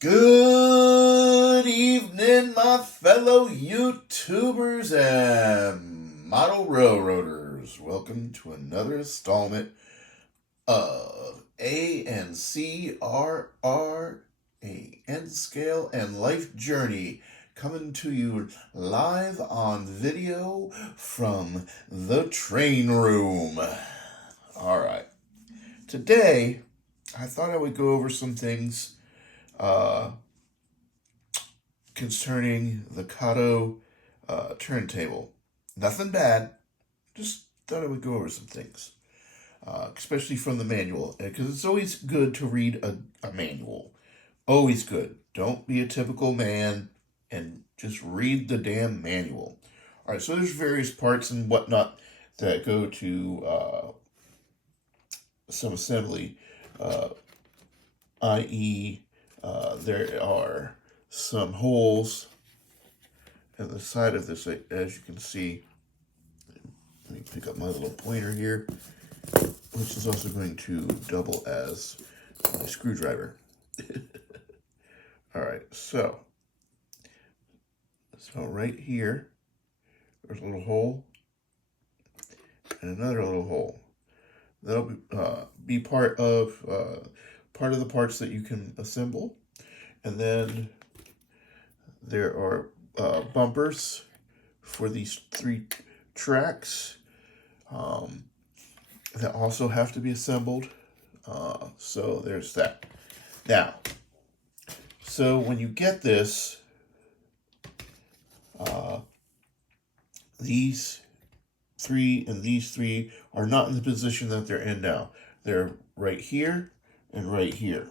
Good evening, my fellow YouTubers and model railroaders. Welcome to another installment of ANCRR, a N Scale and Life Journey, coming to you live on video from the train room. All right. Today, I thought I would go over some things concerning the Kato turntable. Nothing bad, just thought I would go over some things, especially from the manual, because it's always good to read a manual. Always good. Don't be a typical man and just read the damn manual. All right, so there's various parts and whatnot that go to some assembly, i.e., there are some holes in the side of this, as you can see. Let me pick up my little pointer here, which is also going to double as my screwdriver. All right, so right here, there's a little hole and another little hole. That'll be part of the parts that you can assemble. And then there are bumpers for these 3 tracks that also have to be assembled. So there's that. Now, so when you get this, these 3 and these 3 are not in the position that they're in now. They're right here and right here.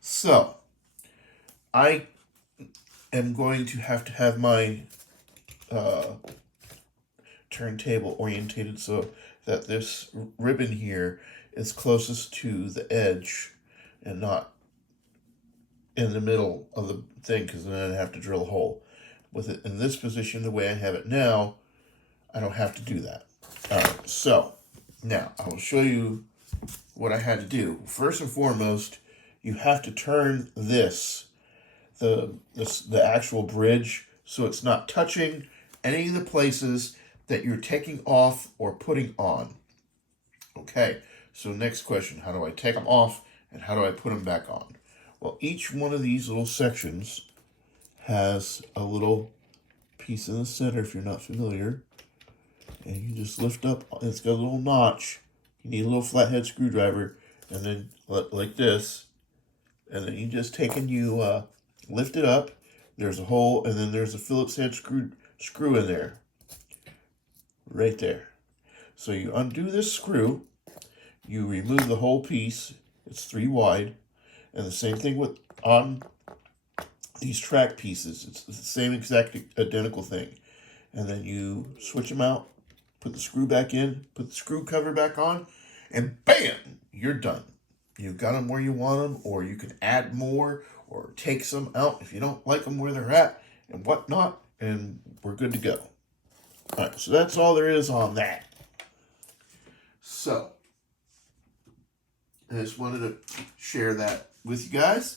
So I am going to have my turntable orientated so that this ribbon here is closest to the edge and not in the middle of the thing, because then I'd have to drill a hole. With it in this position, the way I have it now, I don't have to do that. All right, so now I will show you what I had to do. First and foremost, you have to turn this, the actual bridge, so it's not touching any of the places that you're taking off or putting on. Okay, so next question, how do I take them off and how do I put them back on? Well, each one of these little sections has a little piece in the center, if you're not familiar, and you just lift up. It's got a little notch. You need a little flathead screwdriver, and then like this, and then you just take and you lift it up. There's a hole, and then there's a Phillips head screw in there, right there. So you undo this screw, you remove the whole piece. It's 3 wide, and the same thing with on these track pieces. It's the same exact identical thing. And then you switch them out, put the screw back in, put the screw cover back on, and bam, you're done. You got them where you want them, or you can add more or take some out if you don't like them where they're at and whatnot, and we're good to go. All right, so that's all there is on that. So I just wanted to share that with you guys.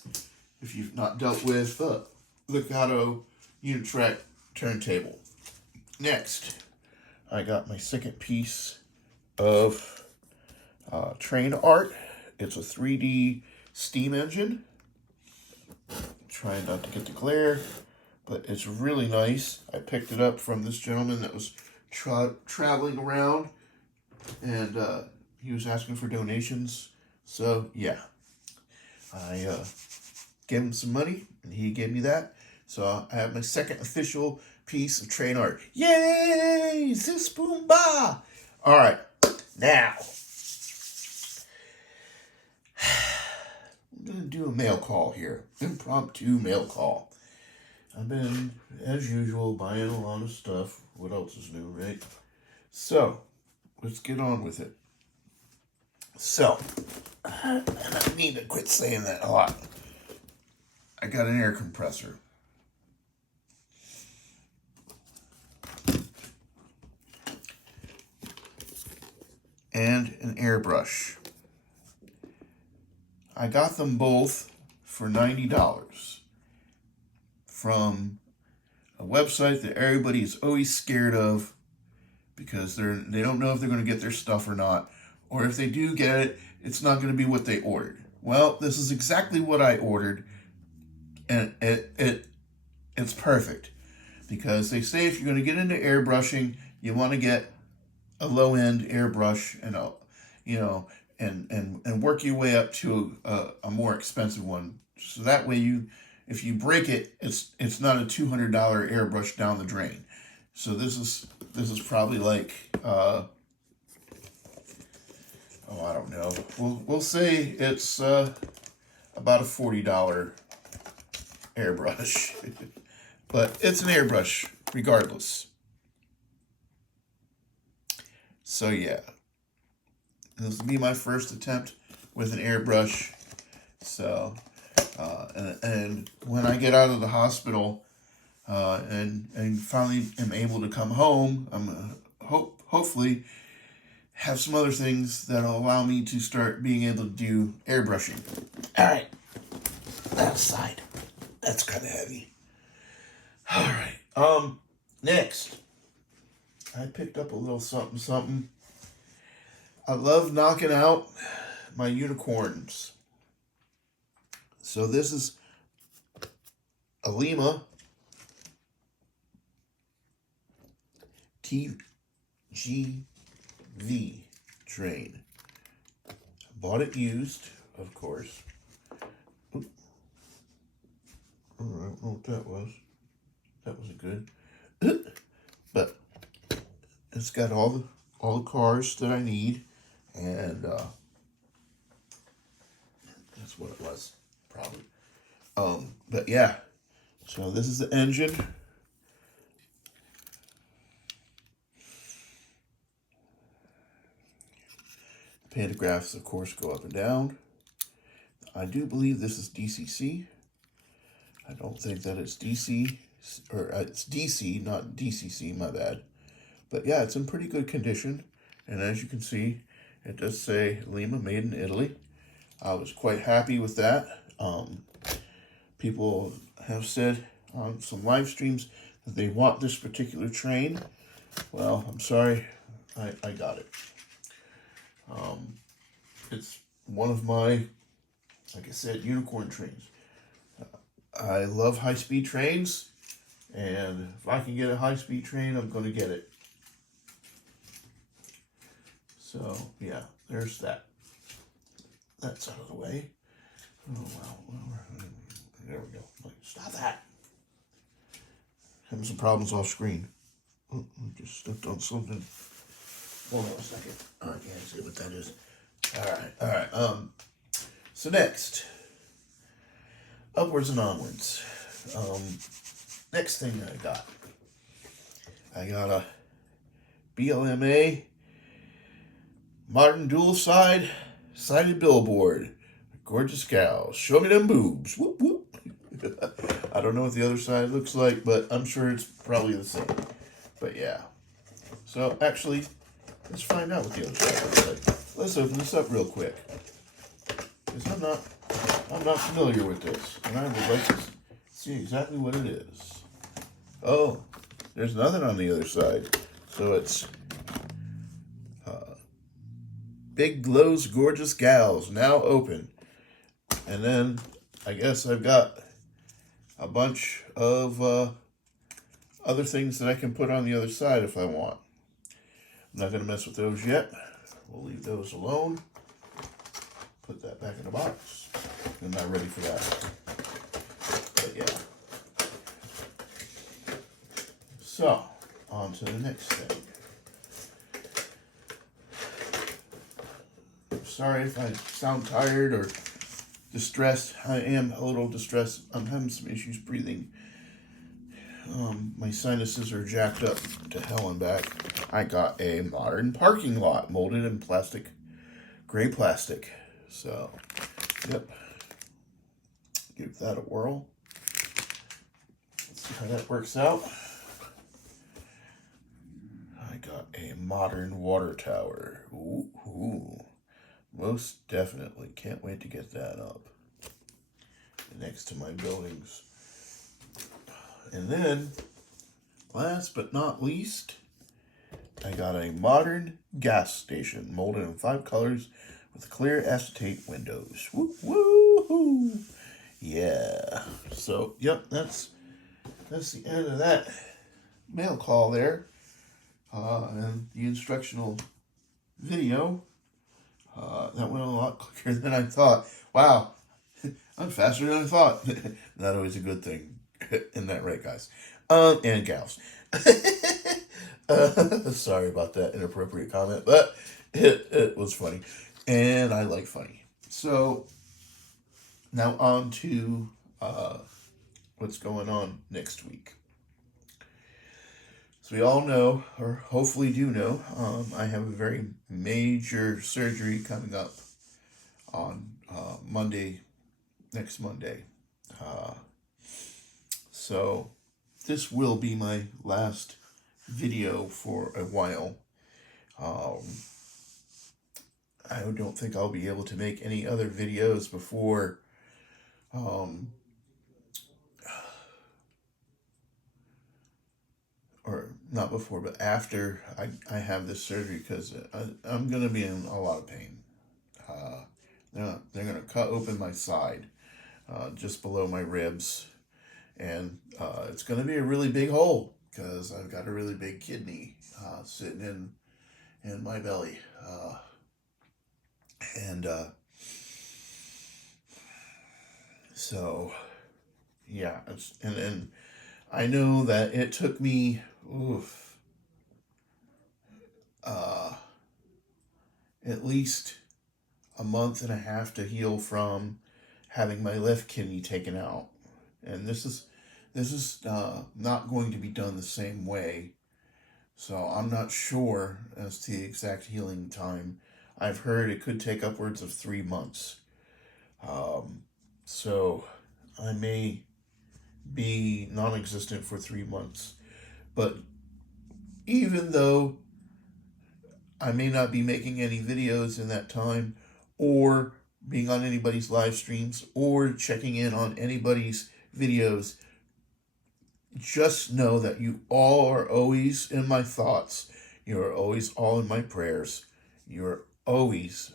If you've not dealt with the Kato Unitrack turntable. Next, I got my second piece of train art. It's a 3D steam engine. Trying not to get the glare, but it's really nice. I picked it up from this gentleman that was traveling around, and he was asking for donations. So yeah, I gave him some money, and he gave me that. So I have my second official piece of train art. Yay! Zeus boom ba! All right, now I'm gonna do a mail call here. Impromptu mail call. I've been, as usual, buying a lot of stuff. What else is new, right? So let's get on with it. So I need to quit saying that a lot. I got an air compressor. And an airbrush. I got them both for $90 from a website that everybody is always scared of because they don't know if they're going to get their stuff or not, or if they do get it, it's not going to be what they ordered. Well, this is exactly what I ordered, and it's perfect because they say if you're going to get into airbrushing, you want to get a low end airbrush and and work your way up to a more expensive one. So that way if you break it, it's not a $200 airbrush down the drain. So this is probably like I don't know. We'll say it's about a $40 airbrush, but it's an airbrush regardless. So yeah, this will be my first attempt with an airbrush. So and when I get out of the hospital and finally am able to come home, I'm hopefully have some other things that'll allow me to start being able to do airbrushing. All right, that aside, that's kind of heavy. All right, next, I picked up a little something. I love knocking out my unicorns. So this is a Lima TGV train. I bought it used, of course. Oop. I don't know what that was. That wasn't good. But it's got all the cars that I need, and that's what it was, probably. But yeah, so this is the engine. Pantographs, of course, go up and down. I do believe this is DCC. I don't think that it's DC, or it's DC, not DCC, my bad. But yeah, it's in pretty good condition. And as you can see, it does say Lima, made in Italy. I was quite happy with that. People have said on some live streams that they want this particular train. Well, I'm sorry, I got it. It's one of my, like I said, unicorn trains. I love high-speed trains, and if I can get a high-speed train, I'm going to get it. So, yeah, there's that. That's out of the way. Oh, well, there we go. Stop that. Having some problems off screen. Oh, I just stepped on something. Hold on a second. I can't see what that is. All right. So next, upwards and onwards. Next thing I got a BLMA modern sided billboard. Gorgeous gals. Show me them boobs. Whoop, whoop. I don't know what the other side looks like, but I'm sure it's probably the same. But yeah. So actually, let's find out what the other side looks like. Let's open this up real quick, because I'm not familiar with this, and I would like to see exactly what it is. Oh, there's nothing on the other side. So it's Big Glow's Gorgeous Gals, now open. And then I guess I've got a bunch of other things that I can put on the other side if I want. I'm not going to mess with those yet. We'll leave those alone. Put that back in the box. I'm not ready for that. But yeah. So, on to the next thing. Sorry if I sound tired or distressed. I am a little distressed. I'm having some issues breathing. My sinuses are jacked up to hell and back. I got a modern parking lot molded in gray plastic. So, yep. Give that a whirl. Let's see how that works out. I got a modern water tower. Ooh. Most definitely. Can't wait to get that up. next to my buildings. And then, last but not least, I got a modern gas station molded in 5 colors with clear acetate windows. Woo woo! Yeah. So, yep, that's the end of that mail call there. And the instructional video. That went a lot quicker than I thought. Wow, I'm faster than I thought. Not always a good thing. Isn't that right, guys? And gals. Sorry about that inappropriate comment, but it was funny. And I like funny. So, now on to what's going on next week. So we all know, or hopefully do know, I have a very major surgery coming up on next Monday. So this will be my last video for a while. I don't think I'll be able to make any other videos before or not before, but after I have this surgery, because I'm going to be in a lot of pain. They're going to cut open my side just below my ribs, and it's going to be a really big hole because I've got a really big kidney sitting in my belly. So, yeah, and I know that it took me, at least a month and a half to heal from having my left kidney taken out, and this is not going to be done the same way. So I'm not sure as to the exact healing time. I've heard it could take upwards of 3 months. So I may be non-existent for 3 months. But even though I may not be making any videos in that time, or being on anybody's live streams, or checking in on anybody's videos, just know that you all are always in my thoughts. You are always all in my prayers. You're always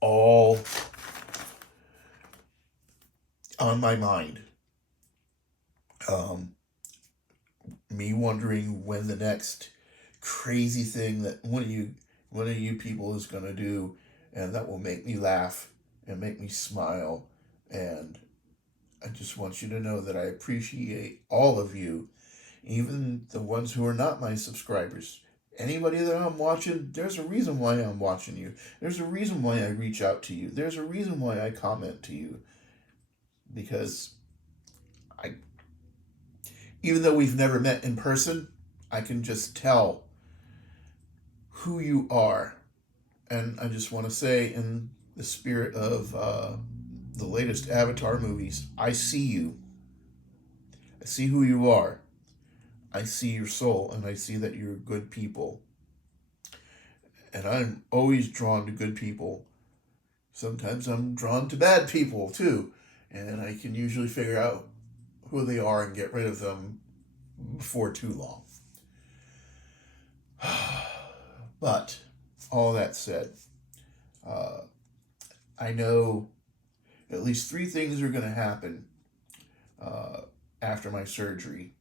all on my mind. Me wondering when the next crazy thing that one of you people is gonna do, and that will make me laugh and make me smile. And I just want you to know that I appreciate all of you, even the ones who are not my subscribers. Anybody that I'm watching, there's a reason why I'm watching you. There's a reason why I reach out to you. There's a reason why I comment to you. Because even though we've never met in person, I can just tell who you are. And I just want to say, in the spirit of the latest Avatar movies, I see you. I see who you are. I see your soul, and I see that you're good people. And I'm always drawn to good people. Sometimes I'm drawn to bad people, too. And I can usually figure out who they are and get rid of them before too long. But, all that said, I know at least 3 things are going to happen after my surgery.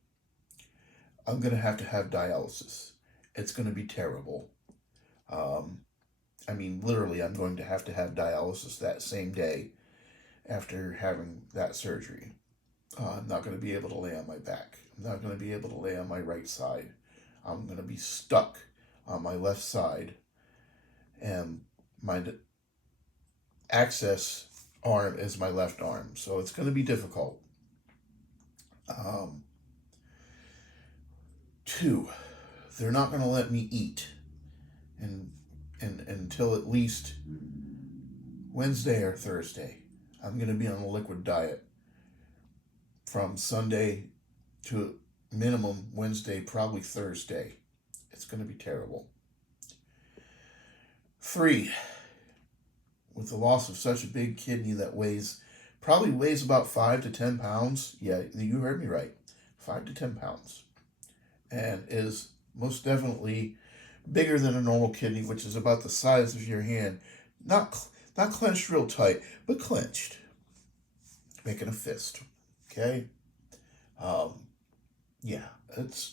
I'm going to have dialysis. It's going to be terrible. I mean, literally, I'm going to have dialysis that same day after having that surgery. I'm not going to be able to lay on my back. I'm not going to be able to lay on my right side. I'm going to be stuck on my left side. And my access arm is my left arm. So it's going to be difficult. 2, they're not going to let me eat and until at least Wednesday or Thursday. I'm going to be on a liquid diet from Sunday to minimum Wednesday, probably Thursday. It's going to be terrible. 3, with the loss of such a big kidney that weighs Probably weighs about 5 to 10 pounds. Yeah, you heard me right. 5 to 10 pounds. And is most definitely bigger than a normal kidney, which is about the size of your hand. Not clenched real tight, but clenched, making a fist. Okay. Um, yeah, it's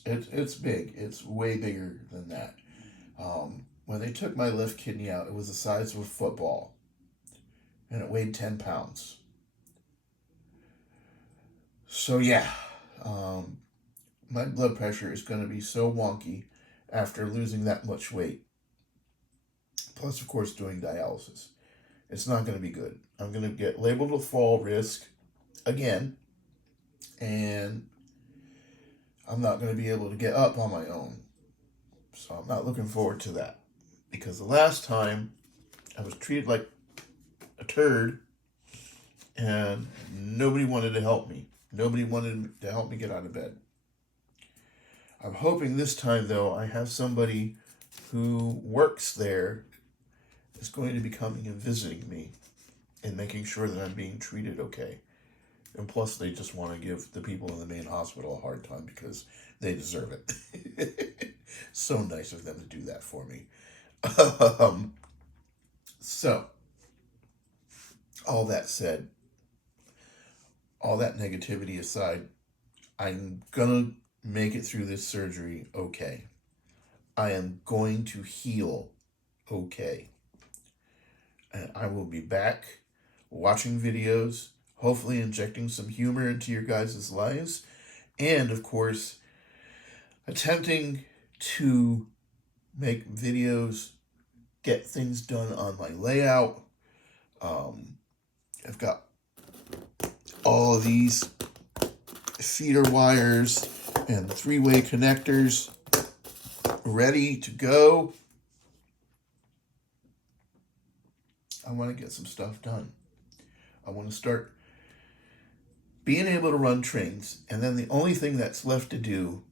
big. It's way bigger than that. When they took my left kidney out, it was the size of a football, and it weighed 10 pounds. So yeah, um, my blood pressure is going to be so wonky after losing that much weight. Plus, of course, doing dialysis. It's not going to be good. I'm going to get labeled with fall risk again, and I'm not going to be able to get up on my own. So I'm not looking forward to that. Because the last time I was treated like a turd, and nobody wanted to help me. Nobody wanted to help me get out of bed. I'm hoping this time, though, I have somebody who works there is going to be coming and visiting me and making sure that I'm being treated okay. And plus, they just want to give the people in the main hospital a hard time because they deserve it. So nice of them to do that for me. So, all that said, all that negativity aside, I'm gonna make it through this surgery okay. I am going to heal okay. And I will be back watching videos, hopefully injecting some humor into your guys' lives, and of course, attempting to make videos, get things done on my layout. I've got all of these feeder wires and 3-way connectors ready to go. I want to get some stuff done. I want to start being able to run trains, and then the only thing that's left to do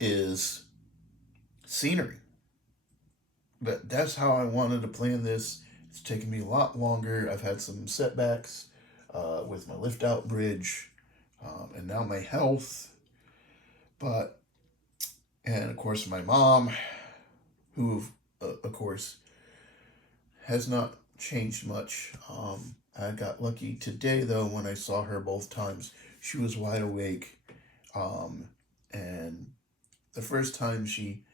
is scenery. But that's how I wanted to plan this. It's taken me a lot longer. I've had some setbacks with my lift out bridge, and now my health. And of course, my mom, who, of course, has not changed much. I got lucky today, though, when I saw her both times. She was wide awake. And the first time she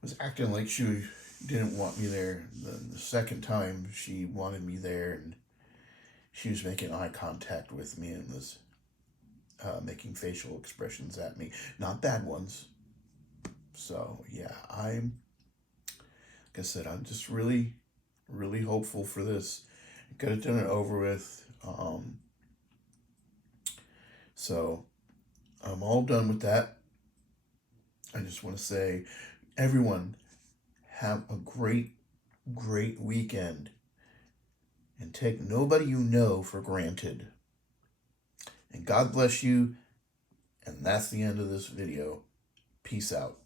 was acting like she didn't want me there. The second time she wanted me there, and she was making eye contact with me and was making facial expressions at me. Not bad ones. So, yeah, like I said, I'm just really, really hopeful for this. Get it done and over with. So, I'm all done with that. I just want to say, everyone, have a great, great weekend. And take nobody you know for granted. And God bless you. And that's the end of this video. Peace out.